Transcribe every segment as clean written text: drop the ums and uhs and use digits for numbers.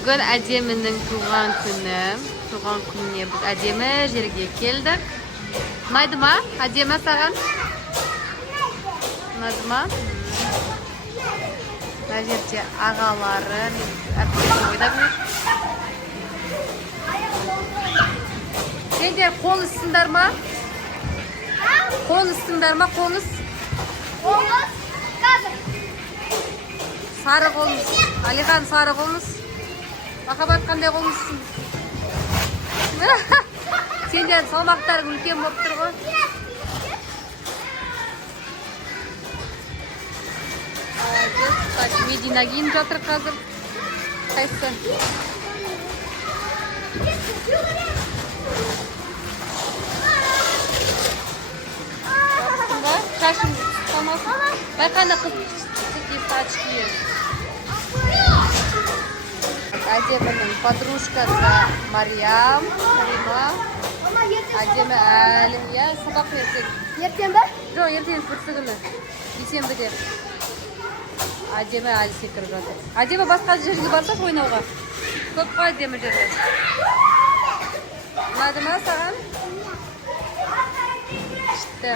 Bugün Adem'in tuğan günü. Tuğan gününe biz Adem'e yerге geldik. Naydı mı? Adem'e sağın? Naydı mı? Najerce ağaları, arkadaşlar oynamıyor. Sence kol ısındır mı? Kol ısındır mı? Kolunuz? Olmaz. Kaldır. Sarı kolunuz. Alihan sarı kolunuz. Makabat qanday kolunuzsun? Sence salmaqtarың үлкен болып тұр ғой. Медина киініп жатыр қазір. Қайсы? Шашың ұстамасын. Байқана қыз очки. Adem'in подружкасы Мариям, Карима. Adem'e әлі, я сабақ ертең. Ертең бе? Жоқ, ертең бүрсі күні. Дүйсенбіде. Adem'e әлі секіріп жатыр. Adem'e басқа жерге барсақ ойнауға. Көп қой Adem'e жерде. Ұнады ма саған? Шытты.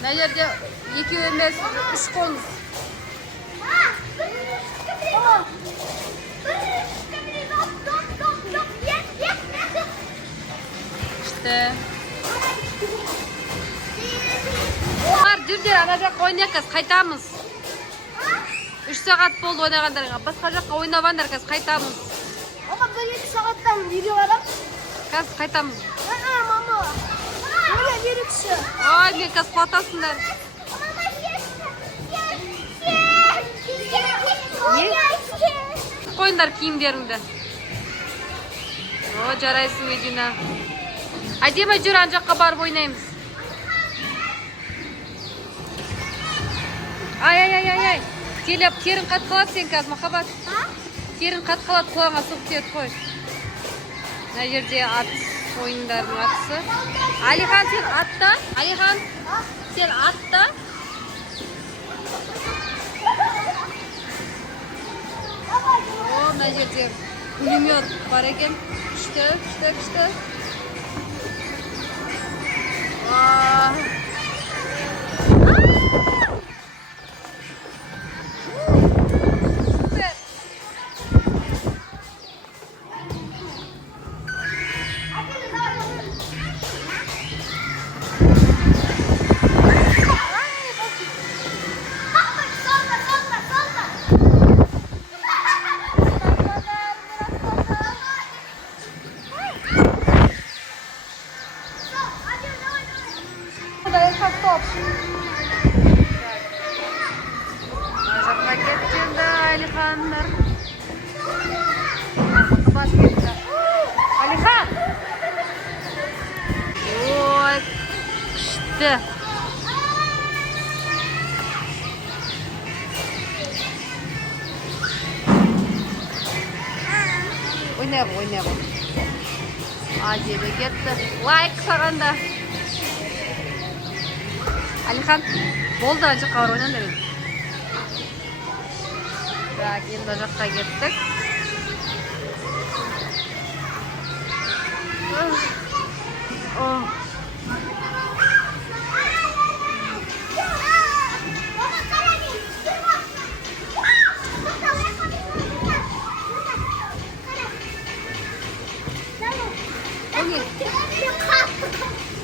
Мына жерде екеу емес, үш қолымыз. İşte. Var жүрдер ана жаққа ойнайық қазір қайтамыз. 3 сағат болды ойнағандарыңа. Басқа жаққа ойнаваңдар қазір қайтамыз. Ama 1-2 saatten biri var ama. Қазір қайтамыз. Mama. Böyle bir kişi. Ой, мен қазір қуатасыңдар. Қойыңдар киімдеріңді. О, жарайсың Медина. Адема жүр, ана жаққа барып ойнаймыз. Ай. Терің қатып қалады сен қазір, Махаббат. Терің қатып қалады, қолаңа соқ тиеді, қой. Мына жерде атыс ойындардың атысы. Алихан, сен атта. Алихан, сен атта. О, мына жерде пулемет бар екен. Күшті. Alihanlar. Makabat gitti. Alihan. Oy. İşte. Oynayalım. Adem'e gitti. Like sağında. Alihan. Болды acı kavur oynan dedim. Так, енді жаққа кеттік.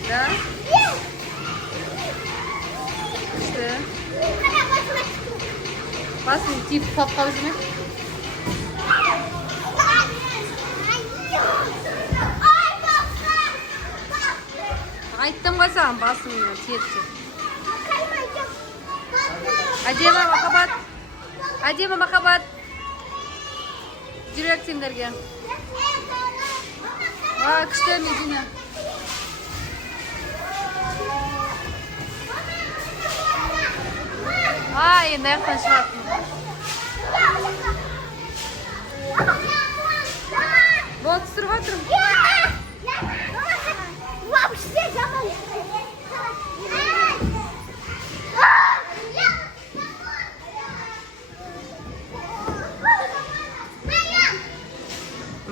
Да? İşte. Basın tip papka üzme. Ayттым ғой саған басыңды тиеді. Адема Махаббат. Жүрек сендерге. Күшті Медина. Енді аяқтан шығатын. Болды, түсіріп отырмын. Вообще жаман.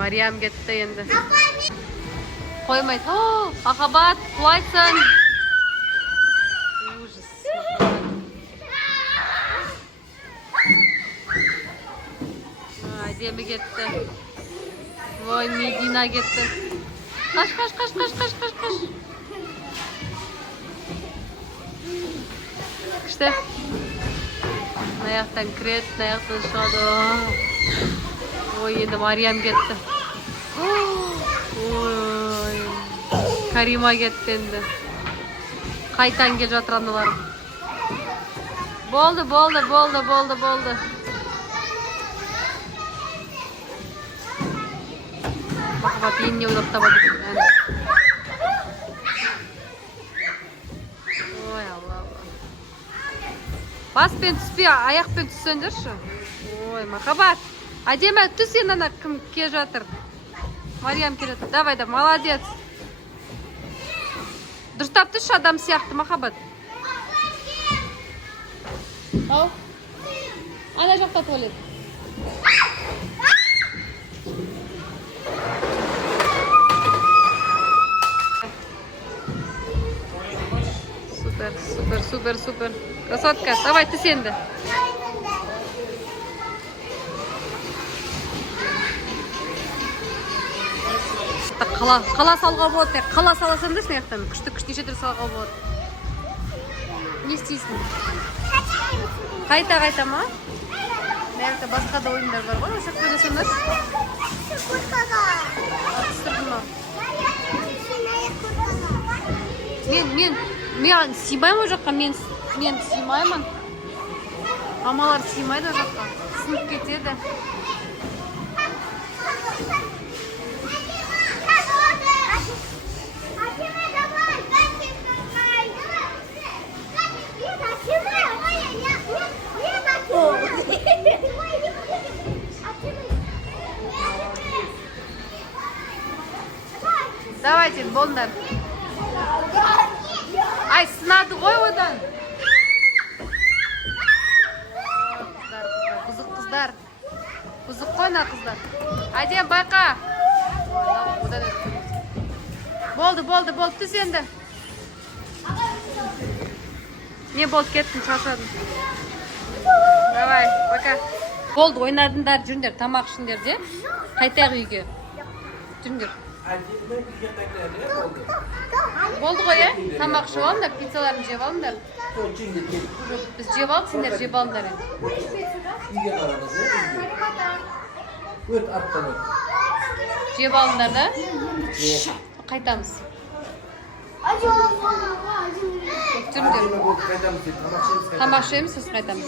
Maryam ketdi endi. Qo'ymaydi. Maqabat, quvaysan. Ужас. Ademi ketdi. Voy, Medina ketdi. Qash. İşte. Ayaktan kiret, ayaktan шығады. Oy, endi Maryam ketdi. Oy. Karima ketdi endi. Qaytan kelip жатыр аналарым. Болды. Махаббат үйіне ойлап табады. Ой, Алла. Баспен түспей, аяқпен түссеңдерші. Ой, Махаббат. Әдемі түс енді ана кім келіп жатыр. Мариям келіп жатыр. Давай, молодец. Дұрыстап түсші адам сияқты, Махаббат. Ау. Ана жақта туалет. Супер. Красотка, давай түс енді. Қала салға болады. Қала саласың дейсің аяқтан. Күшті неше түрлі салға болады. Не істейсің? Қайта ма? Мәрті басқа да ойындар бар ғой, осы көйлесіңдер? Атыстырды ма? Мен сыймаймын о жаққа, мен сыймаймын. Амалар сыймайды о жаққа. Сынып кетеді. Давайте, болыңдар. Ай, сынады ғой одан. Қыздар. Бұзық қой на қыздар. Әдем, байқа. Болды, түс енді. Не болды, кеттің, шаршадың. Давай, пока. Болды, ойнадыңдар, жүріңдер, тамақ ішіңдер де. Қайтайық үйге. Жүріңдер. Болды ғой, тамақ жеп алыңдар, пиццаларын жеп алыңдар. Біз жеп алдық, сендер жеп алыңдар. Үйге қараңыз, өт аттан өт. Жеп алыңдар да? Қайтамыз. Жүріңдер. Тамақ жейміз, сіз қайтамыз,